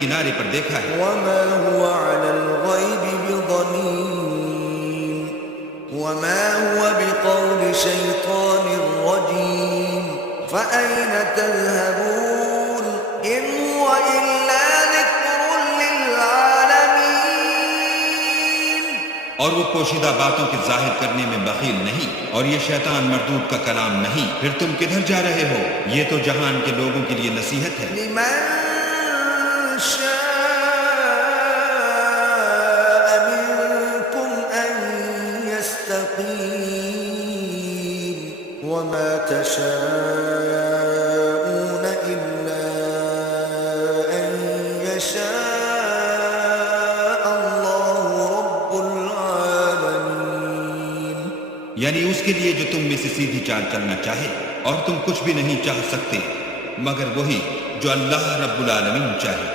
کنارے پر دیکھا ہے. وما هو على الغيب بضنين وما هو بقول شيطان رجيم فأين تذهبون إن هو إلا ذكر للعالمين. اور وہ پوشیدہ باتوں کے ظاہر کرنے میں بخیل نہیں، اور یہ شیطان مردود کا کلام نہیں. پھر تم کدھر جا رہے ہو؟ یہ تو جہان کے لوگوں کے لیے نصیحت ہے. لمن شاء منكم أن يستقيم وما تشاءون إلا أن يشاء الله رب العالمين. یعنی اس کے لیے جو تم میں سے سیدھی چال چلنا چاہے، اور تم کچھ بھی نہیں چاہ سکتے مگر وہی جو اللہ رب العالمین چاہے.